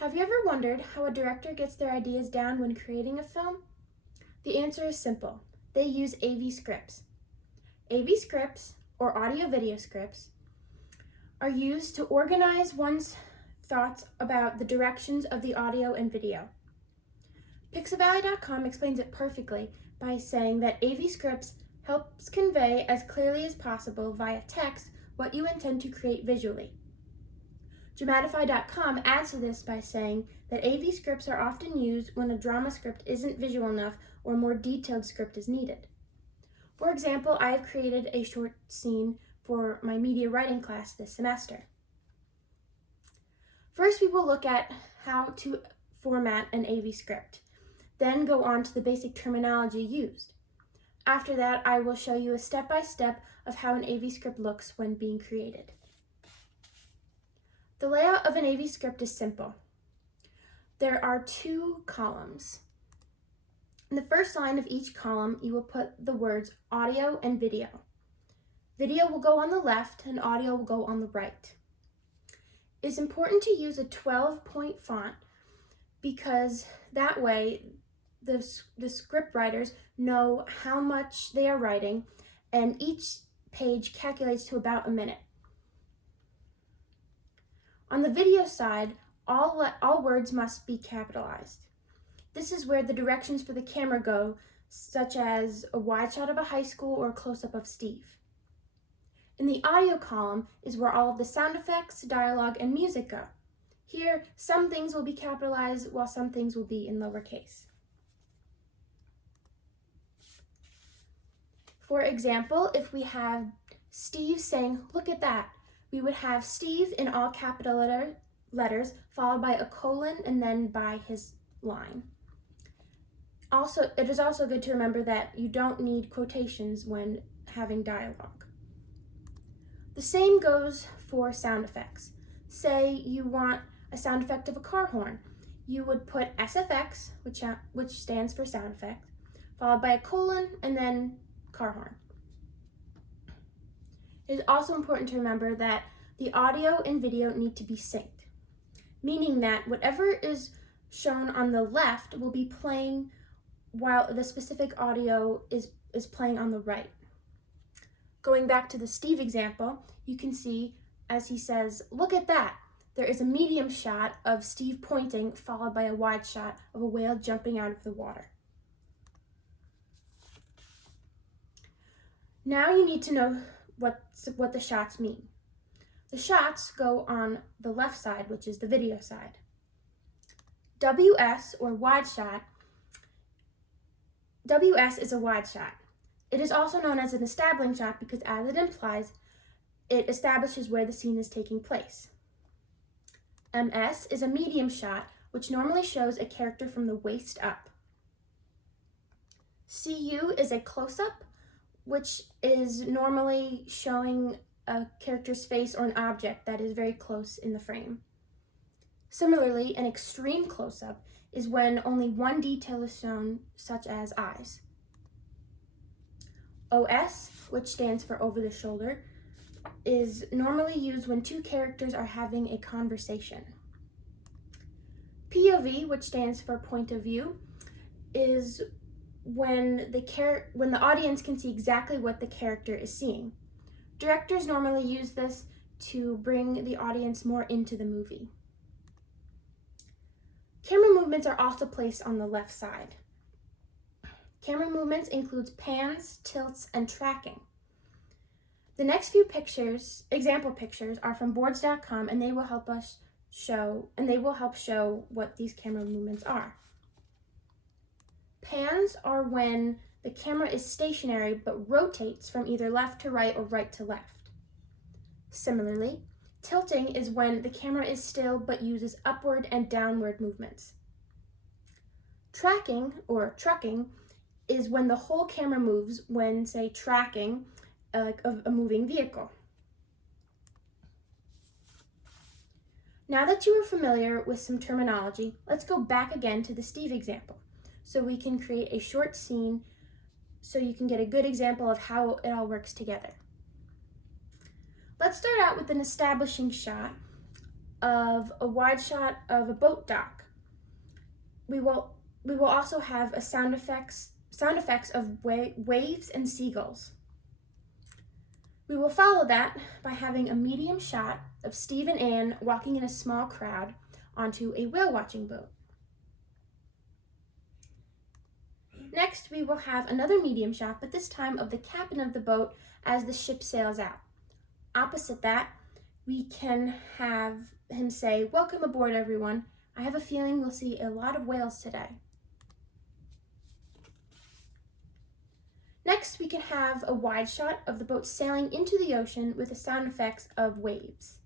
Have you ever wondered how a director gets their ideas down when creating a film? The answer is simple. They use AV scripts. AV scripts, or audio-video scripts, are used to organize one's thoughts about the directions of the audio and video. Pixabay.com explains it perfectly by saying that AV scripts helps convey as clearly as possible via text what you intend to create visually. Dramatify.com adds to this by saying that AV scripts are often used when a drama script isn't visual enough or a more detailed script is needed. For example, I have created a short scene for my media writing class this semester. First, we will look at how to format an AV script, then go on to the basic terminology used. After that, I will show you a step-by-step of how an AV script looks when being created. The layout of an AV script is simple. There are 2 columns. In the first line of each column, you will put the words audio and video. Video will go on the left and audio will go on the right. It's important to use a 12-point font because that way the script writers know how much they are writing, and each page calculates to about a minute. On the video side, all words must be capitalized. This is where the directions for the camera go, such as a wide shot of a high school or a close-up of Steve. In the audio column is where all of the sound effects, dialogue, and music go. Here, some things will be capitalized while some things will be in lowercase. For example, if we have Steve saying, "Look at that," we would have Steve in all capital letters, followed by a colon and then by his line. Also, it is also good to remember that you don't need quotations when having dialogue. The same goes for sound effects. Say you want a sound effect of a car horn. You would put SFX, which stands for sound effect, followed by a colon and then car horn. It is also important to remember that the audio and video need to be synced, meaning that whatever is shown on the left will be playing while the specific audio is playing on the right. Going back to the Steve example, you can see as he says, "Look at that," there is a medium shot of Steve pointing followed by a wide shot of a whale jumping out of the water. Now you need to know what the shots mean. The shots go on the left side, which is the video side. WS, or wide shot, WS is a wide shot. It is also known as an establishing shot because, as it implies, it establishes where the scene is taking place. MS is a medium shot, which normally shows a character from the waist up. CU is a close-up, which is normally showing a character's face or an object that is very close in the frame. Similarly, an extreme close-up is when only one detail is shown, such as eyes. OS, which stands for over the shoulder, is normally used when 2 characters are having a conversation. POV, which stands for point of view, is when the audience can see exactly what the character is seeing. Directors normally use this to bring the audience more into the movie. Camera movements are also placed on the left side. Camera movements includes pans, tilts, and tracking. The next few example pictures are from boards.com, and they will help show what these camera movements are. Pans are when the camera is stationary but rotates from either left to right or right to left. Similarly, tilting is when the camera is still but uses upward and downward movements. Tracking, or trucking, is when the whole camera moves when, say, tracking of a moving vehicle. Now that you are familiar with some terminology, let's go back again to the Steve example so we can create a short scene so you can get a good example of how it all works together. Let's start out with an establishing shot of a wide shot of a boat dock. We will also have a sound effects of waves and seagulls. We will follow that by having a medium shot of Steve and Anne walking in a small crowd onto a whale watching boat. Next, we will have another medium shot, but this time of the captain of the boat as the ship sails out. Opposite that, we can have him say, "Welcome aboard, everyone. I have a feeling we'll see a lot of whales today." Next, we can have a wide shot of the boat sailing into the ocean with the sound effects of waves.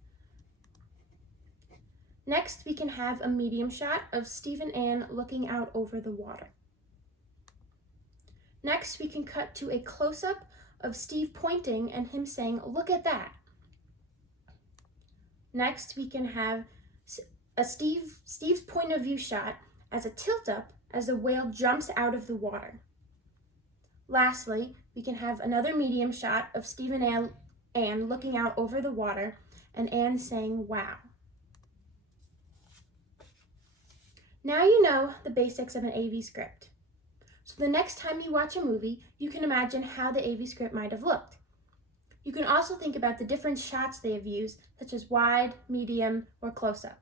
Next, we can have a medium shot of Steve and Anne looking out over the water. Next, we can cut to a close-up of Steve pointing and him saying, "Look at that." Next, we can have a Steve's point of view shot as a tilt-up as the whale jumps out of the water. Lastly, we can have another medium shot of Steve and Anne looking out over the water and Anne saying, "Wow." Now you know the basics of an AV script. So the next time you watch a movie, you can imagine how the AV script might have looked. You can also think about the different shots they have used, such as wide, medium, or close-up.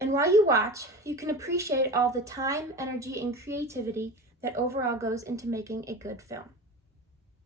And while you watch, you can appreciate all the time, energy, and creativity that overall goes into making a good film.